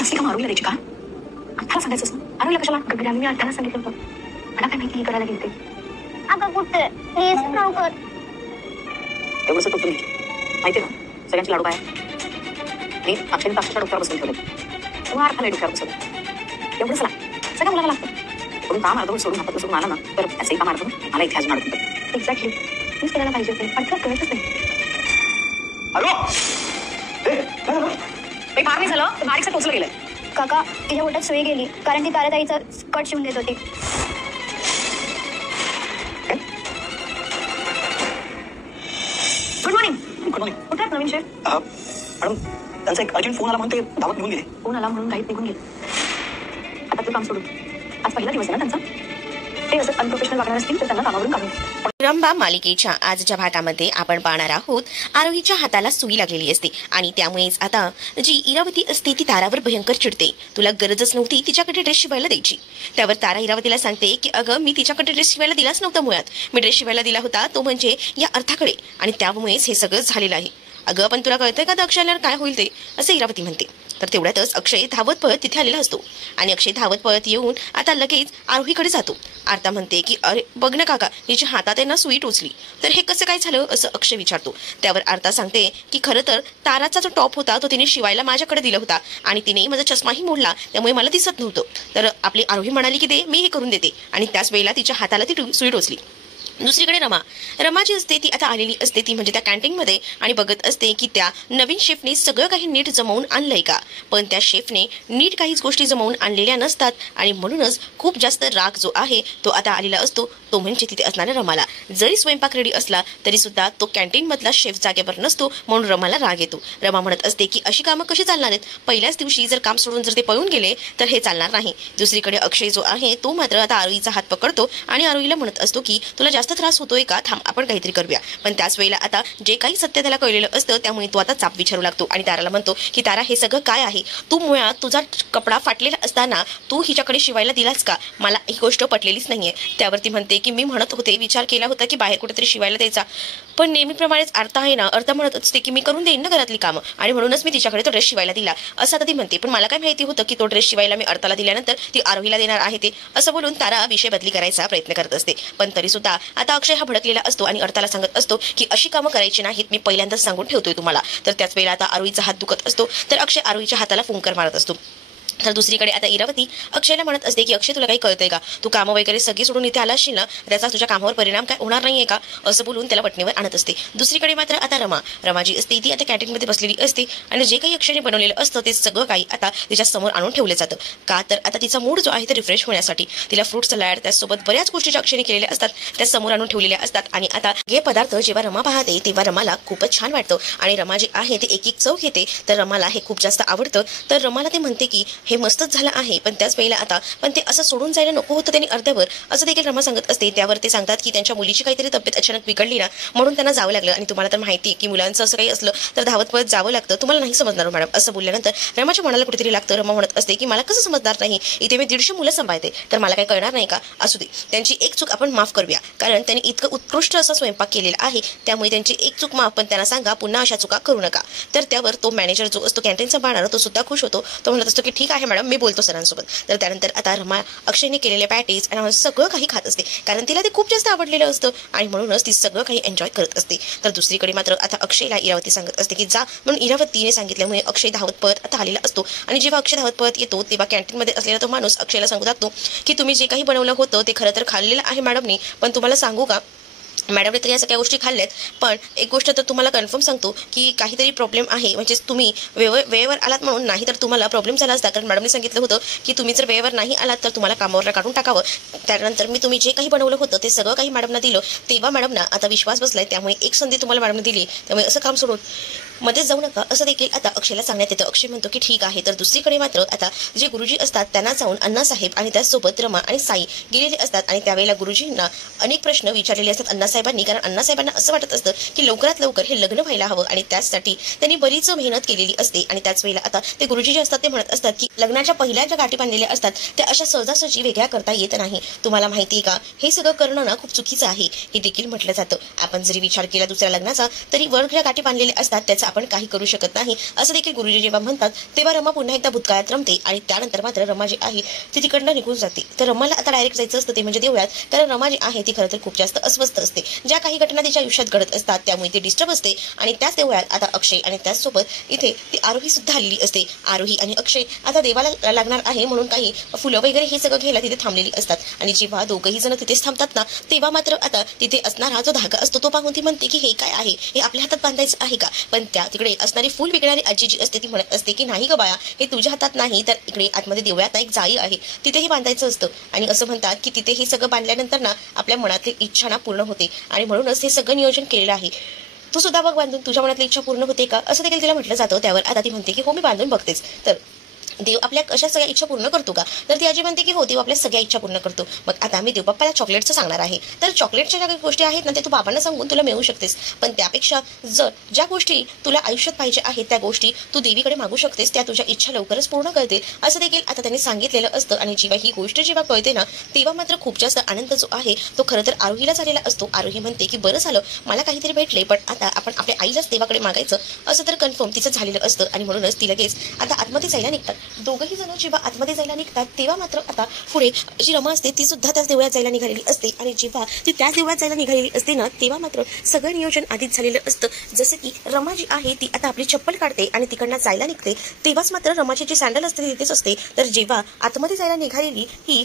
असली का आरोहीला द्यायची का? अर्थाला सांगायचं ना, आरोहीला कशाला? गगड्या मी अर्थाला सांगितलं होतं. मला काय माहिती हे करायला गेलते. अगं कुठे प्लीज लवकर. एवढंच तो तुम्ही माहिती ना सगळ्यांची लाडू काय मी अक्षयने अक्षरच्या डोक्यावर बसवून ठेवले. तेव्हा अर्थाला डोक्यावर बसवलं. एवढंच लागतं, सगळ्या मुलाला लागतं. म्हणून काम अर्धवट सोडून हातात बसून आला ना तर त्याचंही काम अर्धवट मला इथे अजून अडकून. एक्झॅक्टली मीच करायला पाहिजे होते, अर्थात कळतच नाही. हॅलो ते फार नाही झालं, ते बारीकचं टोचलं गेलंय. काका तिच्या बोटात सुई गेली कारण ती ताराताईचा कट शिवून देत होती. Good morning. गुड मॉर्निंग कुठे आहेत नवीन शेफ? मॅडम त्यांचा एक अर्जंट फोन आला म्हणून ते धावत निघून गेले. फोन आला म्हणून घाईत निघून गेले. आता ते काम सोडून आज पहिला दिवस आहे ना त्यांचा. ते असं अनप्रोफेशनल वागणार असतील तर त्यांना कामावरून काढून. रंभा मालिकेच्या आजच्या भागामध्ये आपण पाहणार आहोत आरोहीच्या हाताला सुई लागलेली असते आणि त्यामुळेच आता जी इरावती असते ती तारावर भयंकर चिडते. तुला गरजच नव्हती तिच्याकडे ड्रेस शिवायला द्यायची. त्यावर तारा इरावतीला सांगते की अगं मी तिच्याकडे ड्रेस शिवायला दिलाच नव्हता. मुळात मी ड्रेस शिवायला दिला होता तो म्हणजे या अर्थाकडे आणि त्यामुळेच हे सगळं झालेलं आहे. अगं पण तुला कळतंय का अक्षय आल्यावर काय होईल ते, असं इरावती म्हणते. तर तेवढ्यातच अक्षय धावत पळत तिथे आलेला असतो आणि अक्षय धावत पळत येऊन आता लगेच आरोहीकडे जातो. आर्ता म्हणते की अरे बघ ना काका हिच्या हातात आहे ना सुई टोचली. तर हे कसं काय झालं असं अक्षय विचारतो. त्यावर आर्ता सांगते की खरं तर ताराचा जो टॉप होता तो तिने शिवायला माझ्याकडे दिला होता आणि तिने माझा चष्माही मोडला त्यामुळे मला दिसत नव्हतं. तर आपली आरोही म्हणाली की ते मी हे करून देते आणि त्याच वेळेला तिच्या हाताला ती सुई टोचली. दुसरीकडे रमा जी असते ती आता आलेली असते ती म्हणजे त्या कॅन्टीनमध्ये आणि बघत असते की त्या नवीन शेफने सगळं काही नीट जमवून आणलंय का. पण त्या शेफने नीट काहीच गोष्टी जमवून आणलेल्या नसतात आणि म्हणूनच खूप जास्त राग जो आहे तो आता आलेला असतो. तो म्हणजे तिथे असणाऱ्या रमाला. जरी स्वयंपाक रेडी असला तरी सुद्धा तो कॅन्टीनमधला शेफ जागेवर नसतो म्हणून रमाला राग येतो. रमा म्हणत असते की अशी कामं कशी चालणार आहेत. पहिल्याच दिवशी जर काम सोडून जर ते पळून गेले तर हे चालणार नाही. दुसरीकडे अक्षय जो आहे तो मात्र आता आरोहीचा हात पकडतो आणि आरोहीला म्हणत असतो की तुला जास्त त्रास होतोय का, थांब आपण काहीतरी करूया. पण त्याच वेळेला आता जे काही सत्य त्याला कळलेलं असतं त्यामुळे तो आता चाप विचारू लागतो आणि ताराला म्हणतो की तारा हे सगळं काय आहे. तू मुळात तुझा कपडा फाटलेला असताना तू हिच्याकडे शिवायला दिलास का, मला ही गोष्ट पटलेलीच नाहीये. त्यावरती म्हणते की मी म्हणत होते विचार केला होता की बाहेर कुठेतरी शिवायला द्यायचा पण नेहमीप्रमाणेच अर्था आहे ना, अर्थ म्हणत असते की मी करून देईन ना घरातली कामं आणि म्हणूनच मी तिच्याकडे तो ड्रेस शिवायला दिला असं आता ती म्हणते. पण मला काय माहिती होतं की तो ड्रेस शिवायला मी अर्थाला दिल्यानंतर ती आरोहीला देणार आहे ते, असं बोलून तारा विषय बदली करायचा प्रयत्न करत असते. पण तरी सुद्धा आता अक्षय हा भडकलेला असतो आणि अर्थाला सांगत असतो की अशी कामं करायची नाहीत, मी पहिल्यांदाच सांगून ठेवतोय तुम्हाला. तर त्याच वेळेला आता आरोहीचा हात दुखत असतो तर अक्षय आरोहीच्या हाताला फुंकर मारत असतो. तर दुसरीकडे आता इरावती अक्षयला म्हणत असते की अक्षय तुला काही कळतंय का, तू कामं वगैरे सगळी सोडून इथे आला असशील ना त्याचा तुझ्या कामावर परिणाम काय होणार नाहीये का, असं बोलून त्याला वटणीवर आणत असते. दुसरीकडे मात्र आता रमा जी असते ती आता कॅन्टीनमध्ये बसलेली असते आणि जे काही अक्षयने बनवलेलं असतं ते सगळं काही आता तिच्या समोर आणून ठेवलं जातं. का तर आता तिचा मूड जो आहे ते रिफ्रेश होण्यासाठी तिला फ्रूट सलाड त्यासोबत बऱ्याच गोष्टी ज्या अक्षयने केलेल्या असतात त्या समोर आणून ठेवलेल्या असतात आणि आता हे पदार्थ जेव्हा रमा पाहते तेव्हा रमाला खूपच छान वाटतं आणि रमा जी आहे ते एक चव घेते. तर रमाला हे खूप जास्त आवडतं. तर रमाला ते म्हणते की हे मस्तच झालं आहे पण त्याच वेळेला आता पण ते असं सोडून जायला नको होतं त्यांनी अर्ध्यावर, असं देखील रमा सांगत असते. त्यावर ते सांगतात की त्यांच्या मुलीची काहीतरी तब्येत अचानक बिघडली ना म्हणून त्यांना जावं लागलं आणि तुम्हाला तर माहिती की मुलांचं असं काही असलं तर धावत पळत जावं लागतं, तुम्हाला नाही समजणार मॅडम, असं बोलल्यानंतर रमाच्या मनाला कुठेतरी लागतं. रमा म्हणत असते की मला कसं समजणार नाही, इथे मी 150 मुलं सांभाळते तर मला काही कळणार नाही का. असू दे त्यांची एक चूक आपण माफ करूया कारण त्यांनी इतकं उत्कृष्ट असा स्वयंपाक केलेला आहे त्यामुळे त्यांची एक चूक माफ, पण त्यांना सांगा पुन्हा अशा चुका करू नका. तर त्यावर तो मॅनेजर जो असतो कॅन्टीनचा सांभाळणारा तो सुद्धा खुश होतो. तो म्हणत असतो की ठीक आहे मॅडम मी बोलतो सरांसोबत. तर त्यानंतर आता रमा अक्षयने केलेले पॅटीज आणि सगळं काही खात असते कारण तिला ते खूप जास्त आवडलेलं असतं आणि म्हणूनच ती सगळं काही एन्जॉय करत असते. तर दुसरीकडे मात्र आता अक्षयला इरावती सांगत असते की जा म्हणून इरावतीने सांगितल्यामुळे अक्षय धावत पळत आता आलेला असतो आणि जेव्हा अक्षय धावत पळत येतो तेव्हा कॅन्टीनमध्ये असलेला तो माणूस अक्षयला सांगू लागतो की तुम्ही जे काही बनवलं होतं ते खरं तर खाल्लेलं आहे मॅडमनी, पण तुम्हाला सांगू का मॅडमने तर या सगळ्या गोष्टी खाल्ल्यात पण एक गोष्ट तर तुम्हाला कन्फर्म सांगतो की काहीतरी प्रॉब्लेम आहे, म्हणजे तुम्ही वेळेवर आलात म्हणून नाही तर तुम्हाला प्रॉब्लेम झाला असता कारण मॅडमने सांगितलं होतं की तुम्ही जर वेळेवर नाही आलात तर तुम्हाला कामावर काढून टाकावं. त्यानंतर मी तुम्ही जे काही बनवलं होतं ते सगळं काही मॅडमना दिलं तेव्हा मॅडमना आता विश्वास बसलाय त्यामुळे एक संधी तुम्हाला मॅडमने दिली त्यामुळे असं काम सोडून मध्येच जाऊ नका असं देखील आता अक्षयला सांगण्यात येतं. अक्षय म्हणतो की ठीक आहे. तर दुसरीकडे मात्र आता जे गुरुजी असतात त्यांना जाऊन अण्णासाहेब आणि त्याचसोबत रमा आणि साई गेलेले असतात आणि त्यावेळेला गुरुजींना अनेक प्रश्न विचारलेले असतात अण्णासाहेबांनी, कारण अण्णासाहेबांना असं वाटत असतं की लवकरात लवकर हे लग्न व्हायला हवं आणि त्यासाठी त्यांनी बरीच मेहनत केलेली असते. आणि त्याच वेळेला आता ते गुरुजी जे असतात ते म्हणत असतात की लग्नाच्या पहिल्या ज्या गाठी बांधलेल्या असतात त्या अशा सहजासहजी वेगळ्या करता येत नाही, तुम्हाला माहिती आहे का हे सगळं करणं ना खूप चुकीचं आहे हे देखील म्हटलं जातं. आपण जरी विचार केला दुसऱ्या लग्नाचा तरी वर ज्या गाठी बांधलेल्या असतात त्याचा आपण काही करू शकत नाही असं देखील गुरुजी जेव्हा म्हणतात तेव्हा रमा पुन्हा एकदा भूतकाळात रमते आणि त्यानंतर मात्र रमा जी आहे ती तिकडनं निघून जाते. तर रमाला आता डायरेक्ट जायचं असतं ते म्हणजे देवळात, कारण रमा जी आहे ती खरं तर खूप जास्त अस्वस्थ असते. ज्या काही घटना तिच्या आयुष्यात घडत असतात त्यामुळे ती डिस्टर्ब असते आणि त्याच देवळात आता अक्षय आणि त्याचसोबत इथे ती आरोही सुद्धा आलेली असते. आरोही आणि अक्षय आता देवाला लागणार आहे म्हणून काही फुलं वगैरे हे सगळं घ्यायला तिथे थांबलेली असतात आणि जेव्हा दोघंही जण तिथेच थांबतात ना तेव्हा मात्र आता तिथे असणारा जो धागा असतो तो पाहून ती म्हणते की हे काय आहे, हे आपल्या हातात बांधायचं आहे का? पण त्या तिकडे असणारी फुल विकणारी आजी जी असते ती म्हणत असते की नाही ग बाया, हे तुझ्या हातात नाही, तर इकडे आतमध्ये देवळात एक जाळी आहे तिथेही बांधायचं असतं. आणि असं म्हणतात की तिथे हे सगळं बांधल्यानंतर ना आपल्या मनातली इच्छा ना पूर्ण होते आणि म्हणूनच हे सगळं नियोजन केलेलं आहे. तू सुद्धा बघ बांधून, तुझ्या मनातली इच्छा पूर्ण होते का असं देखील तिला म्हटलं जातं. त्यावर आता ती म्हणते की हो मी बांधून बघतेच. तर देव आपल्या अशा सगळ्या इच्छा पूर्ण करतो का? तर ती आजी म्हणते की हो, देव आपल्या सगळ्या इच्छा पूर्ण करतो. मग आता मी देवबाप्पाला चॉकलेटचं सांगणार आहे. तर चॉकलेटच्या ज्या काही गोष्टी आहेत ना ते तू बाबांना सांगून तुला मिळू शकतेस, पण त्यापेक्षा जर ज्या गोष्टी तुला आयुष्यात पाहिजे आहेत त्या गोष्टी तू देवीकडे मागू शकतेस, त्या तुझ्या इच्छा लवकरच पूर्ण करतील असं देखील आता त्यांनी सांगितलेलं असतं. आणि जेव्हा ही गोष्ट जेव्हा कळते ना तेव्हा मात्र खूप जास्त आनंद जो आहे तो खरं तर आरोहीला झालेला असतो. आरोही म्हणते की बरं झालं मला काहीतरी भेटले, पण आता आपण आपल्या आईलाच देवाकडे मागायचं असं तर कन्फर्म तिचं झालेलं असतं. आणि म्हणूनच ती लगेच आता आतमध्ये जायला निघतात. दोघंही जण जेव्हा आतमध्ये जायला निघतात तेव्हा मात्र आता पुढे जी रमा असते ती सुद्धा त्याच देवळात जायला निघालेली असते. आणि जेव्हा ती त्याच देवळात जायला निघालेली असते ना तेव्हा मात्र सगळं नियोजन आधीच झालेलं असतं. जसं की रमा जी आहे ती आता आपली चप्पल काढते आणि तिकडनं जायला निघते तेव्हाच मात्र रमाची जी सँडल असते तिथेच असते. तर जेव्हा आतमध्ये जायला निघालेली ही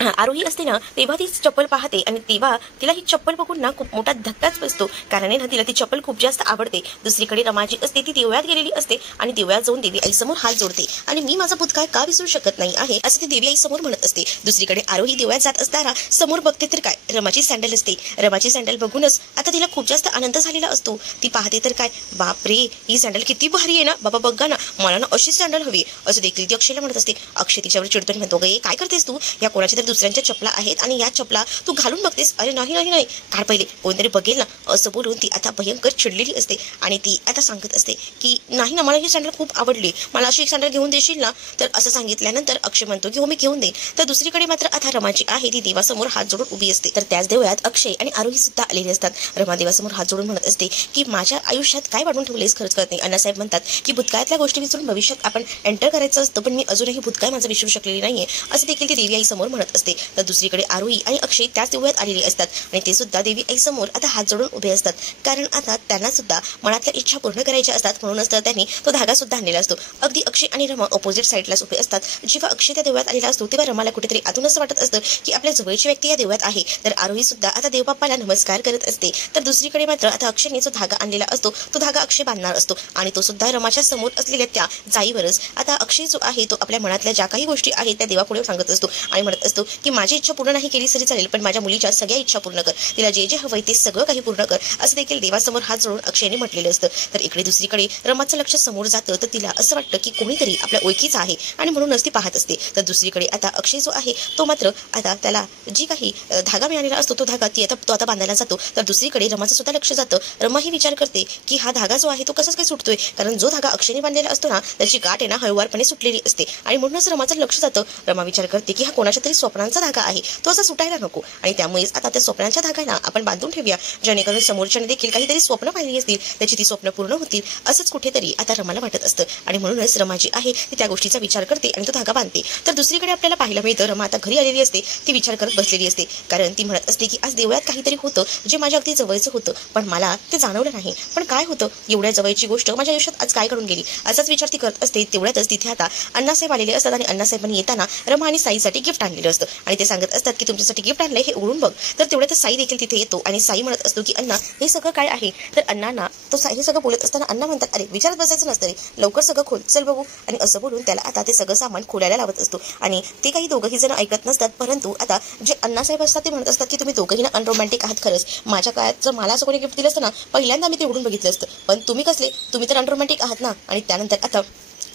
आरोही असते ना तेव्हा ती चप्पल पाहते आणि तेव्हा तिला ही चप्पल बघून ना खूप मोठा धक्काच बसतो, कारण ना तिला ती चप्पल खूप जास्त आवडते. दुसरीकडे रमा जी असते ती देवळात गेलेली असते आणि देवळात जाऊन देवी आईसमोर हात जोडते आणि मी माझा भूतकाळ का विसरू शकत नाही आहे असं ती देवी आईसमोर म्हणत असते. दुसरीकडे आरोही देवळात जात असताना समोर बघते तर काय, रमाची सँडल असते. रमाची सँडल बघूनच आता तिला खूप जास्त आनंद झालेला असतो. ती पाहते तर काय, बापरे ही सँडल किती भारी आहे ना, बाबा बघा ना, मला ना अशीच सँडल हवी असं देखील ती अक्षयला म्हणत असते. अक्षय तिच्यावर चिडतो आणि म्हणतो, गे काय करतेस तू, या कोणाची तर दुसऱ्यांच्या चपला आहेत आणि या चपला तू घालून बघतेस, अरे नाही नाही नाही काढ पहिले, कोणतरी बघेल ना असं बोलून ती आता भयंकर चिडलेली असते. आणि ती आता सांगत असते की नाही ना, मला ही सँडल खूप आवडली, मला अशी एक सँडल घेऊन देशील ना. तर असं सांगितल्यानंतर अक्षय म्हणतो की हो मी घेऊन देईन. तर दुसरीकडे मात्र आता रमाची आहे ती देवासमोर हात जोडून उभी असते. तर त्याच देवळात अक्षय आणि आरोही सुद्धा आलेले असतात. रमा देवासमोर हात जोडून म्हणत असते की माझ्या आयुष्यात काय वाढून ठेवलेस खरंच कळत नाही. अण्णासाहेब म्हणतात की भूतकाळातल्या गोष्टी विसरून भविष्यात आपण एंटर करायचं असतं, पण मी अजूनही भूतकाळ माझं विसरू शकलेली नाहीये असं देखील ती देवी आई समोर म्हणत असते. तर दुसरीकडे आरोही आणि अक्षय त्याच देवळात आलेले असतात आणि ते सुद्धा देवी आई समोर आता हात जोडून उभे असतात, कारण आता त्यांना सुद्धा मनातल्या इच्छा पूर्ण करायच्या असतात. म्हणूनच तर त्यांनी तो धागा सुद्धा आणलेला असतो. अगदी अक्षय आणि रमा ऑपोजिट साईडलाच उभे असतात. जेव्हा अक्षय त्या देवळात आलेला असतो तेव्हा रमाला कुठेतरी आतून असं वाटत असतं की आपल्या जवळची व्यक्ती या देवळात आहे. तर आरोही सुद्धा आता देवबाप्पाला नमस्कार करत असते. तर दुसरीकडे मात्र आता अक्षयने जो धागा आणलेला असतो तो धागा अक्षय बांधणार असतो आणि तो सुद्धा रमाच्या समोर असलेल्या त्या जाईवरच आता अक्षय जो आहे तो आपल्या मनातल्या ज्या काही गोष्टी आहेत त्या देवापुढे सांगत असतो आणि म्हणत असतो की माझी इच्छा पूर्ण नाही केली तरी चालेल, पण माझ्या मुलीच्या सगळ्या इच्छा पूर्ण कर, तिला जे जे हवंय ते सगळं काही पूर्ण कर असं देखील देवासमोर हात जोडून अक्षयने म्हटलेलं असतं. तर इकडे दुसरीकडे रमाचं लक्ष समोर जातं तर तिला असं वाटतं की कोणीतरी आपल्या ओळखीचं आहे आणि म्हणूनच ती पाहत असते. तर दुसरीकडे आता अक्षय जो आहे तो मात्र आता त्याला जी काही धागा मिळालेला असतो तो धागा तो आता बांधायला जातो. तर दुसरीकडे रमाचं सुद्धा लक्ष जातं. रमा ही विचार करते की हा धागा जो आहे तो कसाच काही सुटतोय, कारण जो धागा अक्षयने बांधलेला असतो ना त्याची गाठ आहे ना हळूवारपणे सुटलेली असते आणि म्हणूनच रमाचं लक्ष जातं. रमा विचार करते की हा कोणाच्या तरी स्वप्नांचा धागा आहे, तो असा सुटायला नको आणि त्यामुळेच आता त्या स्वप्नांच्या धाग्याला आपण बांधून ठेवूया, जेणेकरून समोरच्याने देखील काहीतरी स्वप्न पाहिली असतील त्याची ती स्वप्न पूर्ण होतील असंच कुठेतरी आता रमाला वाटत असतं. आणि म्हणूनच रमा जी आहे ती त्या गोष्टीचा विचार करते आणि तो धागा बांधते. तर दुसरीकडे आपल्याला पाहायला मिळतं रमा आता घरी आलेली असते. ती विचार करत बसलेली असते, कारण ती म्हणत असते की आज देवळात काहीतरी होतं जे माझ्या अगदी जवळचं होतं, पण मला ते जाणवलं नाही. पण काय होतं, एवढ्या जवळची गोष्ट माझ्या आयुष्यात आज काय घडून गेली असाच विचार ती करत असते. तेवढ्यातच तिथे आता अण्णासाहेब आलेले असतात आणि अण्णासाहेबांनी येताना रमा आणि साईसाठी गिफ्ट आणलेलं असतं आणि ते सांगत असतात की तुमच्यासाठी गिफ्ट आणलंय हे उघडून बघ. तर तेवढ्यातच साई देखील तिथे येतो आणि साई म्हणत असतो की अण्णा हे सगळं काय आहे. तर अण्णांना तो हे सगळं बोलत असताना अण्णा म्हणतात अरे विचारत बसायचं नसतं रे, लवकर सगळं खोल चल बघू. आणि असं बोलून त्याला आता ते सगळं सामान खोलायला लावत असतो आणि ते काही दोघंही जण ऐकत नसतात. परंतु आता जे अण्णासाहेब असतात ते म्हणत असतात की तुम्ही दोघंही ना अनरोमॅन्टिक आहात. खरंच माझ्या काळात जर मला असं कोणी गिफ्ट दिलं असतं ना पहिल्यांदा मी ते उघडून बघितलं असतं, पण तुम्ही कसले, तुम्ही तर अनरोमॅन्टिक आहात ना. आणि त्यानंतर आता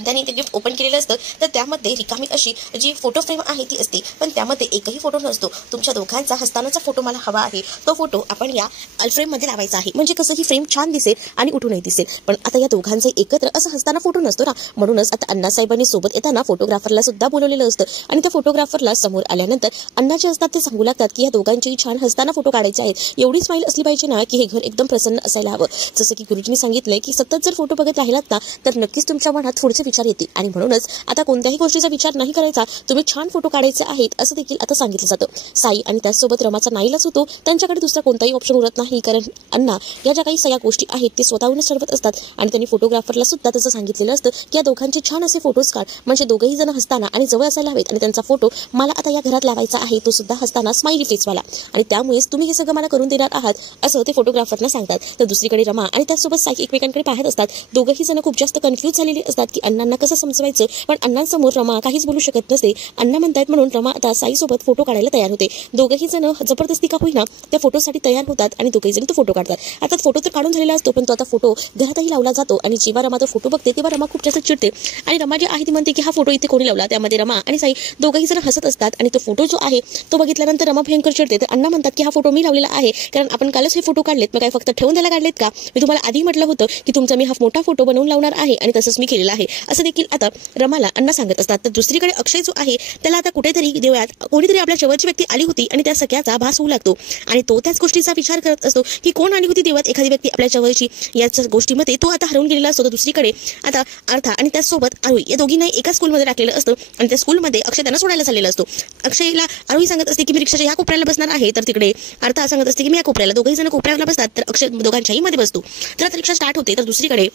त्याने ते गिफ्ट ओपन केलेलं असतं तर त्यामध्ये रिकामी अशी जी फोटो फ्रेम आहे ती असते, पण त्यामध्ये एकही फोटो नसतो. तुमच्या दोघांचा हसतानाचा फोटो मला हवा आहे. तो फोटो आपण या फ्रेममध्ये लावायचा आहे, म्हणजे कसं ही फ्रेम छान दिसेल आणि उठूनही दिसेल. पण आता या दोघांचे एकत्र असं हसताना फोटो नसतो ना, म्हणूनच आता अण्णासाहेबांनी सोबत येताना फोटोग्राफरला सुद्धा बोलवलेलं असतं. आणि त्या फोटोग्राफरला समोर आल्यानंतर अण्णा जे असतात ते सांगू लागतात की या दोघांची छान हसताना फोटो काढायचे आहेत. एवढी स्माईल असली पाहिजे ना की हे घर एकदम प्रसन्न असायला हवं. जसं की गुरुजींनी सांगितलंय की सतत जर फोटो बघत राहिलात ना तर नक्कीच तुमच्या मनात पुढचे विचार येतील. आणि म्हणूनच आता कोणत्याही गोष्टीचा विचार नाही करायचा, तुम्ही छान फोटो काढायचे आहेत असं देखील आता सांगितलं जातं. साई आणि त्याचसोबत रमाचा नाईलाज होतो, त्यांच्याकडे दुसरा कोणताही ऑप्शन उरत नाही, कारण अण्णा या ज्या काही सगळ्या गोष्टी आहेत ते स्वतःहूनच ठरवत असतात. आणि त्यांनी फोटोग्राफरला सुद्धा तसं सांगितलेलं असतं की या दोघांचे छान असे फोटोज काढ, म्हणजे दोघेही जण हसताना आणि जवळ असायला हवेत. आणि त्यांचा फोटो मला आता या घरात लावायचा आहे, तो सुद्धा हसताना स्माइली फेसवाला, आणि त्यामुळेच तुम्ही हे सगळं मला करून देणार आहात असं ते फोटोग्राफरना सांगतात. तर दुसरीकडे रमा आणि त्याचसोबत साई एकमेकांकडे पाहत असतात. दोघंही जण खूप जास्त कन्फ्यूज झालेले असतात की अण्णांना कसं समजवायचं, पण अण्णांसमोर रमा काहीच बोलू शकत नसते. अण्णा म्हणतात म्हणून रमा आता साईसोबत फोटो काढायला तयार होते. दोघंही जण जबरदस्ती का होईना त्या फोटोसाठी तयार होतात आणि दोघेही जण तो फोटो काढतात. आता फोटो तर काढून झालेला असतो, पण तो आता फोटो घरातही लावला जातो. आणि जेव्हा रमा तो फोटो बघते तेव्हा रमा खूप जास्त चिडते आणि रमा जी आहे ती म्हणते की हा फोटो इथे कोणी लावला. त्यामध्ये रमा आणि साई दोघंही जण हसत असतात आणि तो फोटो जो आहे तो बघितल्यानंतर रमा भयंकर चिडते. तर अण्णा म्हणतात की हा फोटो मी लावलेला आहे, कारण आपण कालच हे फोटो काढलेत, मग काय फक्त ठेवून द्यायला काढलेत का? मी तुम्हाला आधी म्हटलं होतं की तुमचा मी हा मोठा फोटो बनवून लावणार आहे आणि तसंच मी केलेला आहे, असं देखील आता रमाला अण्णा सांगत असतात. तर दुसरीकडे अक्षय जो आहे त्याला आता कुठेतरी देवळात कोणीतरी आपल्या जवळची व्यक्ती आली होती आणि त्या सगळ्याचा भास होऊ लागतो आणि तो त्याच गोष्टीचा विचार करत असतो की कोण आली होती देवळात एखादी व्यक्ती आपल्या जवळची. याच गोष्टीमध्ये तो आता हरवून गेलेला असतो. तर दुसरीकडे आता अर्था आणि त्याचसोबत आरोही या दोघींना एका स्कूलमध्ये टाकलेलं असतं आणि त्या स्कूलमध्ये अक्षय त्यांना सोडायला चाललेला असतो. अक्षयला आरोही सांगत असते की मी रिक्षाच्या ह्या कोपऱ्याला बसणार आहे, तर तिकडे अर्था सांगत असते की मी या कोपऱ्याला. दोघंही जण कोपऱ्याला बसतात, तर अक्षय दोघांच्याही मध्ये बसतो. तर आता रिक्षा स्टार्ट होते. तर दुसरीकडे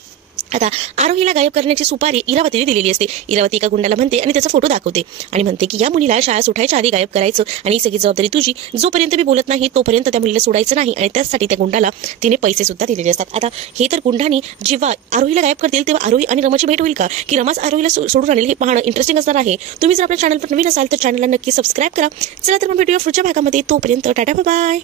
आता आरोहीला गायब करण्याची सुपारी इरावतीने दिलेली असते. इरावती एका गुंडाला म्हणते आणि त्याचा फोटो दाखवते आणि म्हणते की या मुलीला शाळा सुटायच्या आधी गायब करायचं आणि ही सगळी जबाबदारी तुझी. जोपर्यंत मी बोलत नाही तोपर्यंत त्या मुलीला सोडायचं नाही आणि त्यासाठी त्या गुंडाला तिने पैसे सुद्धा दिलेले असतात. आता हे तर गुंडांनी जेव्हा आरोहीला गायब करतील तेव्हा आरोही आणि रमाची भेट होईल का, की रमाच आरोहीला सोडून आणेल, हे पाहणं इंटरेस्टिंग असणार आहे. तुम्ही जर आपल्या चॅनलवर नवीन असाल तर चॅनलला नक्की सबस्क्राईब करा. चला तर मग भेटूया पुढच्या भागामध्ये. तोपर्यंत टाटा बाय.